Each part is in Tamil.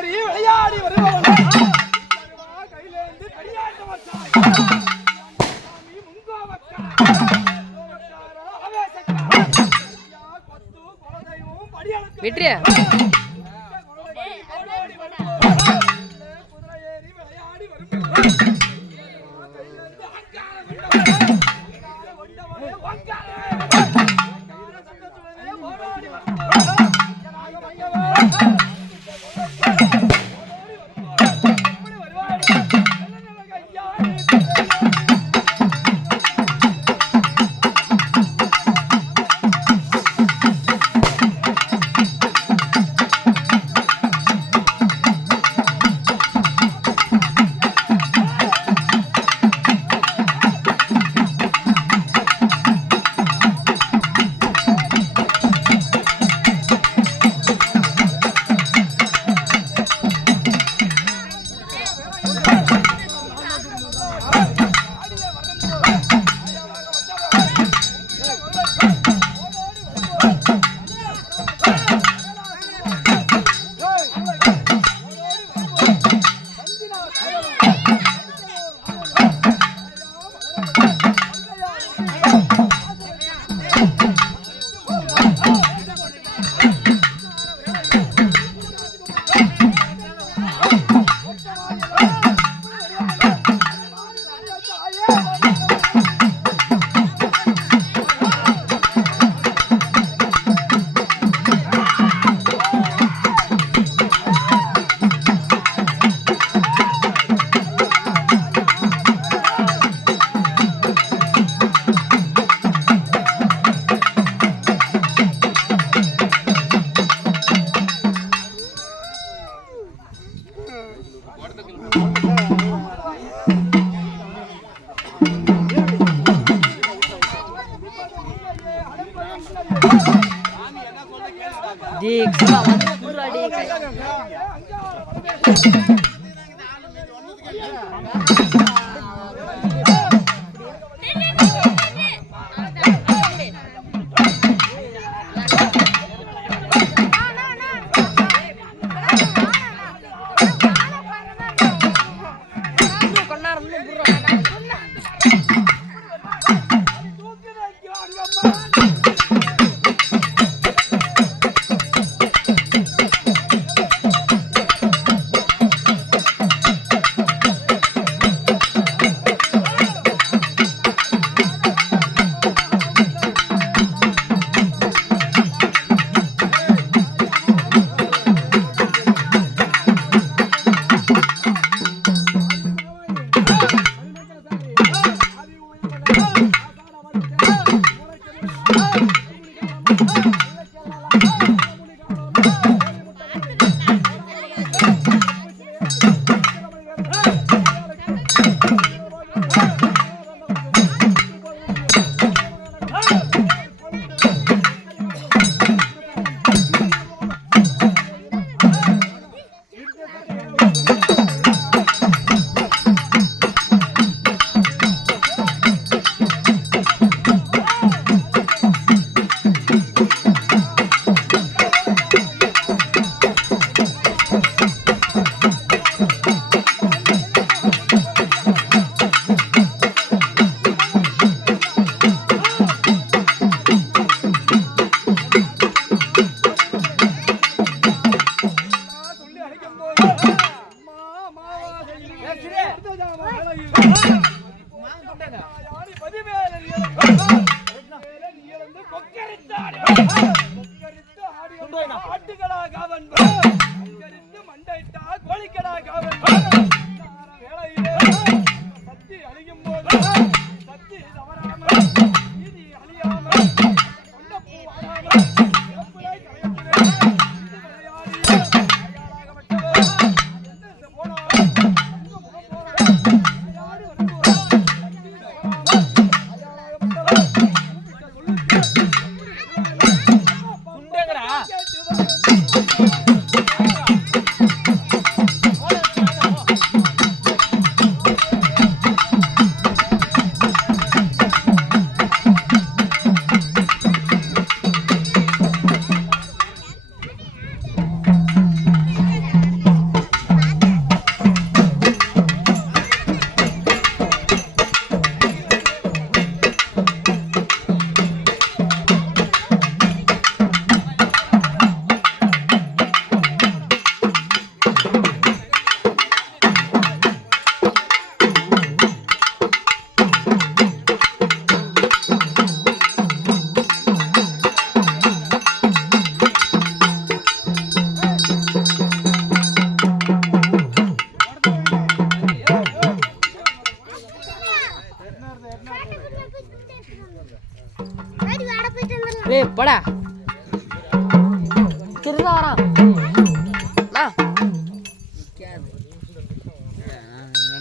ஏறி விளையாடி வருபவன் கையிலேந்து கடியாட்ட வச்சாய் வெற்றியா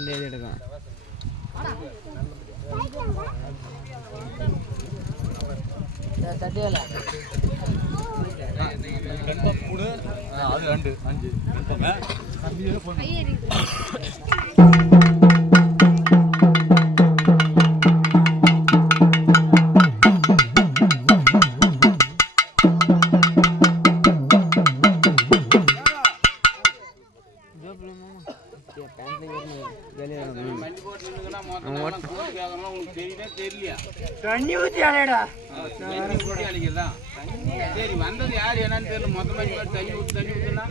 ரெண்டு எழுதி எடுக்கும். தட்டியல அது 2 5 தண்ணி ஊத்தி அலையடா. சரி வந்தது யார் என்னன்னு தெரியல. மொத்தமா தண்ணி ஊத்துனா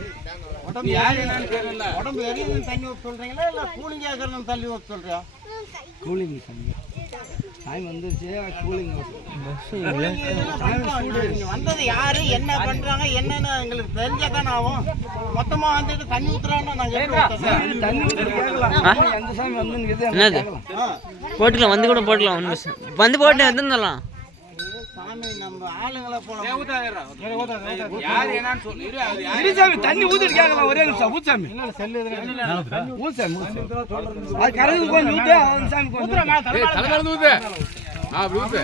யார் என்னன்னு தெரியல. உடம்பு எரியுது தண்ணி ஊற்ற சொல்றீங்களா இல்ல கூலிங் கேட்கறதுன்னு தள்ளி ஊற்ற சொல்றியா? கூலிங் தண்ணி டைம் வந்துருச்சு. கூலிங் வந்தது யாரு என்ன பண்றாங்க என்னன்னு எங்களுக்கு தெரிஞ்சாதானே ஆகும். மொத்தமா வந்துட்டு தண்ணி ஊத்துறாங்கன்னா நாங்க தண்ணி ஊற்றி கேட்கலாம். எந்த சாமி வந்து என்னது போட்டுக்கலாம், வந்து கூட போட்டுக்கலாம். ஒன்று வந்து போட்டு வந்துடலாம். சாமி நம்ம ஆளுங்களை போல யார் என்னன்னு சொல்லு. இரு, அது யாரு? இருசாமி தண்ணி ஊத்திட்டு கேட்கலாம். ஒரே நிமிஷம் ஊத்தாமி. ஊத்தாமி அது கரைக்கு கொஞ்சம் ஊத்து. அந்த சாமி கொஞ்சம் தலைமருந்து ஊத்து. அப்படி ஊத்து.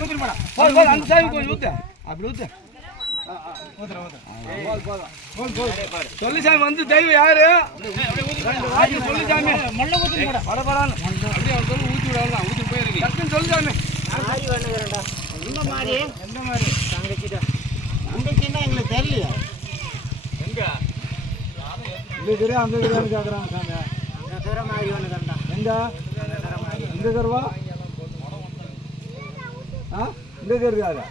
போது அந்த சாமி கொஞ்சம் ஊத்து. அப்படி ஊத்து. சொல்லி சாமி வந்து தெய்வம் யாரு? ரெண்டு வாட்டி சொல்லி சாமி. மொள்ள ஊத்து போட. பரபரான்னு அப்படியே அவன் சொல்லி ஊத்தி விடாங்க. ஊத்தி போயிருங்க. டக்குன்னு சொல்லி சாமி. மாறி வேணுங்கிறேன்டா. இந்த மாதிரி எந்த மாதிரி தங்கச்சின்னா எங்களுக்கு தெரியலையா? எங்க இல்ல அங்க இருக்கான்னு கேக்குறாங்க சாமி. அந்த தர மாதிரி வேணுங்கிறேன்டா. எங்க எங்க கருவா இங்க கருவாரு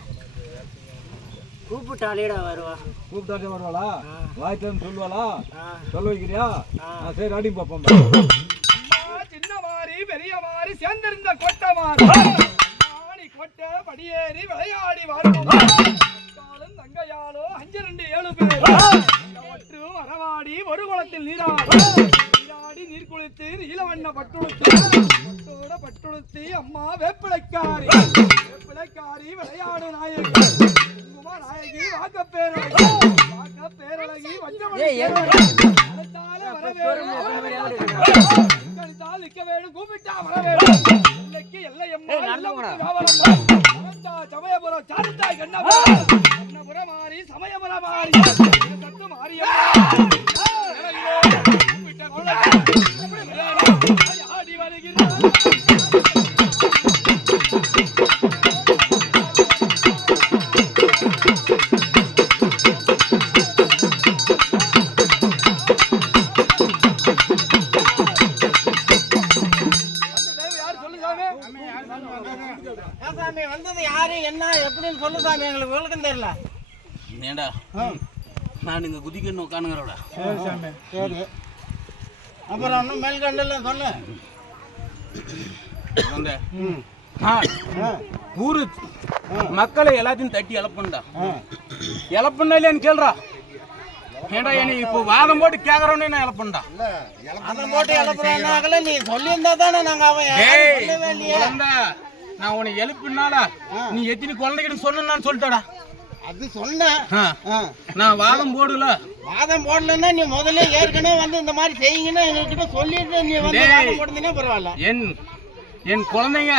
கூப்பிட்டாலேடா வருவா. கூப்பிட்டாட்டே வருவாளா? வாய்த்தன்னு சொல்லுவாளா? சொல்ல வைக்கிறியா? சரி அடி பாப்போம். சின்ன மாறி பெரிய மாறி சேர்ந்திருந்த கொட்டை மாறி கொட்டை படியேறி விளையாடி வருவோம். தங்கையாலோ 5 2 7 பேர் வரவாடி ஒரு குளத்தில் நீராடி நீர் குளித்து நீலவண்ண பட்டுடுத்தி அம்மா வேப்பிலைக்காரி விளையாடு நாயகி நாயகி வாக்க பேரழகி நிக்க வேணும் கூப்பிட்டா வரவேணும். இல்லைக்கு எல்லையம்மா சமயபுரம் சாரித்தாய் கண்ணபுரம் மாறி சமயபுரம் மாறி சத்து மாரியம்மா ஆடி வருகிறார். சாமி வந்தது யாரு என்ன எப்படின்னு சொல்லு சாமி. எங்களுக்கு விளக்கம் தெரியல. ஏண்டா நான் இங்க குதிக்கணும் உட்காந்துங்கிறோட. சரி அப்புறம் ஒன்றும் மேல்கண்டெல்லாம் சொல்லு. ஊரு மக்களை எல்லாத்தையும் தட்டி இழப்புண்டா. இழப்புண்டா இல்லையான்னு கேள்றா. ஏண்டா என்ன இப்போ வாதம் போட்டு கேக்குறோன்னே நான் இழப்புண்டா. அதை போட்டு இழப்புறாங்கல நீ சொல்லியிருந்தா தானே நாங்க அவன் சொல்லவே இல்லையே. நான் உன்னை எழுப்பினால நீ எத்தனை குழந்தைகிட்ட சொன்னு சொல்லிட்டடா. அது சொன்னேன். நான் வாதம் போடல. வாதம் போடலன்னா நீ முதல்ல ஏற்கனவே வந்து இந்த மாதிரி செய்யுங்கன்னா எங்ககிட்ட சொல்லிட்டு நீ வந்து வாதம் போடுறதுன்னா பரவாயில்ல. என் குழந்தைங்க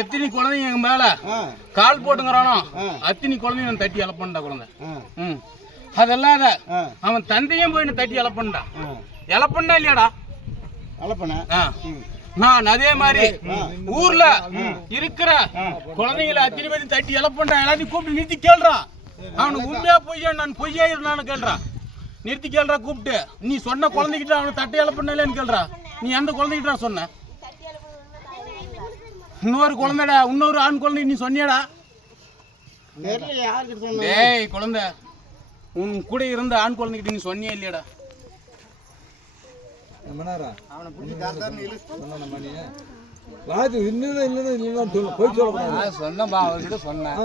எத்தனை குழந்தைங்க எங்க மேல கால் போட்டுங்கிறானோ அத்தனை குழந்தைங்க நான் தட்டி இழப்பண்டா. குழந்தை அதெல்லாம் அவன் தந்தையும் போய் தட்டி இழப்பண்டா. இழப்பண்டா இல்லையாடா? நான் அதே மாதிரி ஊர்ல இருக்கிற குழந்தைங்களை அத்தனை பேரும் தட்டி இழப்பண்டா. எல்லாத்தையும் கூப்பிட்டு நிறுத்தி கேள்றான். அவனுக்கு உண்மையா பொய்யா நான் பொய்யா இருந்தான்னு கேள்றான். நிறுத்தி கேள்றா கூப்பிட்டு. நீ சொன்ன குழந்தைகிட்ட அவனுக்கு தட்டி இழப்பண்டா இல்லைன்னு கேள்றா. நீ எந்த குழந்தைகிட்ட சொன்ன? இன்னொரு குழந்தைடா, இன்னொரு ஆண் குழந்தை நீ சொன்னியடா? ஏய் குழந்தை, உன் கூட இருந்த ஆண் குழந்தைகிட்ட நீ சொன்னியா இல்லையாடா? ராஜு இன்னும் இல்லைன்னு சொல்லு, போய் சொல்லக்கூடாது. சொன்னப்பா அவர்கிட்ட சொன்னேன்.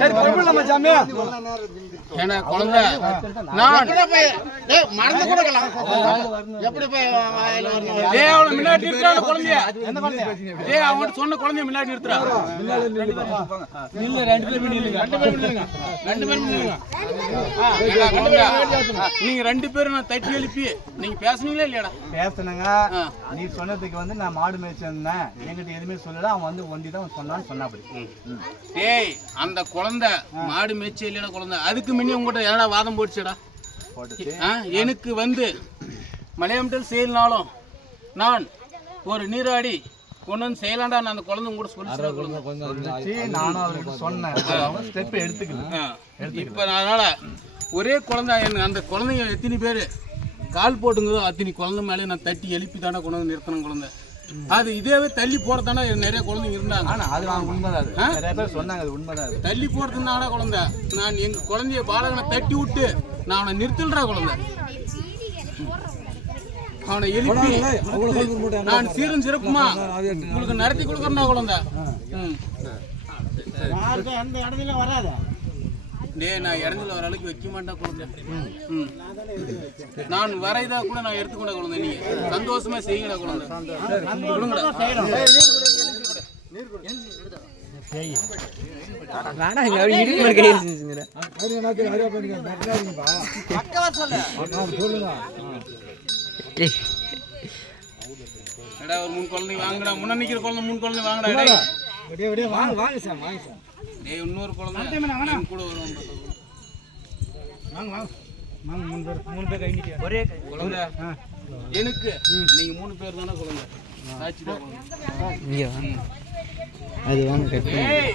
சரி குழப்பம் சாமி. ஏன்னா குழந்தை நான் மறந்து கொடுக்கலாம் எப்படி போய் வாயில வரணும்? டேய் அவளை முன்னாடி நிறுத்துறான குழந்தைய. டேய் அவன் சொன்ன குழந்தைய முன்னாடி நிறுத்துறா. இல்ல ரெண்டு பேரும் நில்லுங்க. ஏடா குழந்தை, நீங்க 2 பேரும் நான் தட்டி எழுப்பி நீங்க பேசுனீங்களா இல்லையாடா? பேசுனங்க. நீ சொன்னதுக்கு வந்து நான் மாடு மேய்ச்சிருந்தேன், என்கிட்ட எதுவுமே சொல்லல. அவன் வந்து ஒண்டி தான் சொன்னான்னு சொன்னாப்படி. டேய் அந்த குழந்தை மாடு மேய்ச்சி இல்லையா குழந்தை, அதுக்கு முன்னே உங்ககிட்ட என்னடா வாதம் போட்டுச்சுடா? எனக்கு வந்து மலையாளத்தில் செயல்னாலும் நான் ஒரு நீராடி கொண்டு வந்து செய்யலாண்டா நான் அந்த குழந்தை கூட சொல்லி நானும் அவர்கிட்ட சொன்னேன். அவன் ஸ்டெப் எடுத்துக்கல. இப்போ அதனால ஒரே குழந்தை எனக்கு அந்த குழந்தைங்க எத்தனை பேர் கால் போட்டுங்கிறதோ அத்தனை குழந்தை மேலே நான் தட்டி எழுப்பி தானே கொண்டு வந்து நிறுத்தணும் குழந்தை. அது இதேவே தள்ளி போறதானே நிறைய குழந்தைங்க இருந்தாங்க. ஆனா அது அவங்க உண்மைதான். அது நிறைய பேர் சொன்னாங்க, அது உண்மைதான். அது தள்ளி போறதுனால குழந்தை நான் எங்க குழந்தைய பாலகனை தட்டி விட்டு நான் அவனை நிறுத்தல்றா குழந்தை. அவனை எழுப்பி நான் சீரும் சிறப்புமா உங்களுக்கு நடத்தி கொடுக்கறா குழந்தை. யாருக்கும் எந்த இடத்துலயும் வராது. டேய் நான் இடத்துல வர அளவுக்கு வைக்க மாட்டேன் குழந்தை. நான் வரைதா கூட நான் எடுத்துக்கொண்ட குழந்தை. நீங்க சந்தோஷமா செய்யுங்கடா குழந்தை. வேணா இங்க அப்படி இடுப்புல கையில் செஞ்சுங்கிற. எடா ஒரு 3 குழந்தைங்க வாங்கடா. முன்ன நிக்கிற குழந்தை 3 குழந்தை வாங்கடா. டேய் வாங்க சார், வாங்க சார். டேய் இன்னொரு குழந்தை என் கூட வருவான். மூணு பேர் கை நிக்க. ஒரே குழந்தை எனக்கு நீங்க 3 பேர் தானே குழந்தை. சாட்சி தான் குழந்தை. இங்க வா. அது வாங்க கட் பண்ணி. டேய்